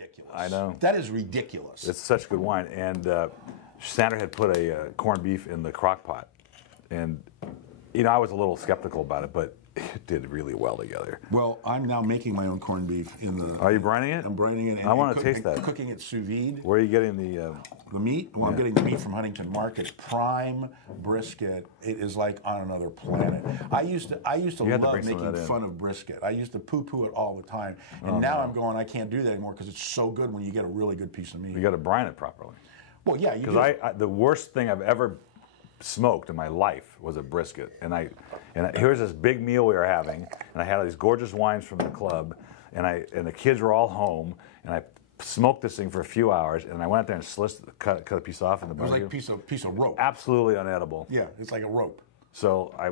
ridiculous. I know. That is ridiculous. It's such good wine. And Sandra had put a corned beef in the crock pot. And, you know, I was a little skeptical about it, but it did really well together. Well, I'm now making my own corned beef in the... Are you brining it? I'm brining it. And I want to taste that. Cooking it sous vide. Where are you getting the... The meat? Well, yeah. I'm getting the meat from Huntington Market. Prime brisket. It is like on another planet. I used to love making fun of brisket. I used to poo-poo it all the time. And now I'm going, I can't do that anymore because it's so good when you get a really good piece of meat. You got to brine it properly. Well, yeah. Because the worst thing I've ever smoked in my life was a brisket. And here's this big meal we were having, and I had all these gorgeous wines from the club, and the kids were all home, and I smoked this thing for a few hours, and I went out there and cut a piece off in the barbecue. It was like a piece of rope. Absolutely unedible. Yeah, it's like a rope. So I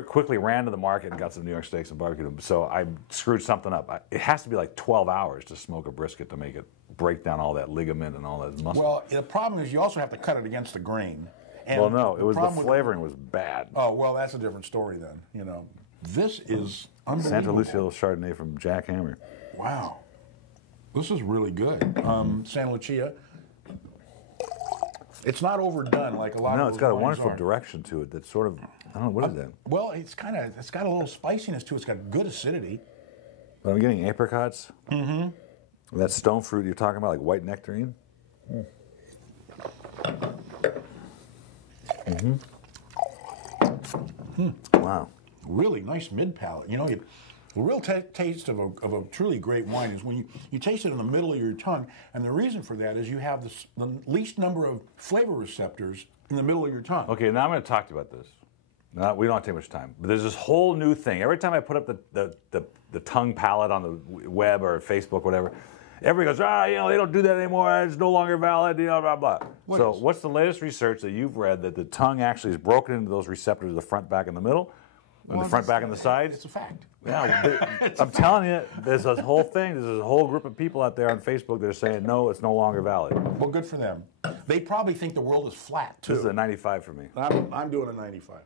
quickly ran to the market and got some New York steaks and barbecued them. So I screwed something up. It has to be like 12 hours to smoke a brisket to make it break down all that ligament and all that muscle. Well, the problem is you also have to cut it against the grain. And well, no, the flavoring was bad. Oh, well, that's a different story then. You know, this is unbelievable. Santa Lucia Chardonnay from Jack Hammer. Wow, this is really good. Santa Lucia. It's not overdone like a lot of. No, those it's got a wines wonderful are. direction to it. That's sort of, I don't know, what is that? Well, it's got a little spiciness to it. It's got good acidity. But I'm getting apricots. Mm-hmm. That stone fruit you're talking about, like white nectarine. Mm. Mm-hmm. Wow. Really nice mid palate. You know, the real taste of a truly great wine is when you taste it in the middle of your tongue, and the reason for that is you have the least number of flavor receptors in the middle of your tongue. Okay, now I'm going to talk to you about this. Now, we don't have too much time, but there's this whole new thing. Every time I put up the tongue palette on the web or Facebook, whatever, everybody goes, you know, they don't do that anymore. It's no longer valid, you know, blah, blah. What's the latest research that you've read that the tongue actually is broken into those receptors, the front, back, and the middle? And the front, back, and the side? It's a fact. Yeah, I'm telling you, there's this whole thing. There's a whole group of people out there on Facebook that are saying, no, it's no longer valid. Well, good for them. They probably think the world is flat, too. This is a 95 for me. I'm doing a 95.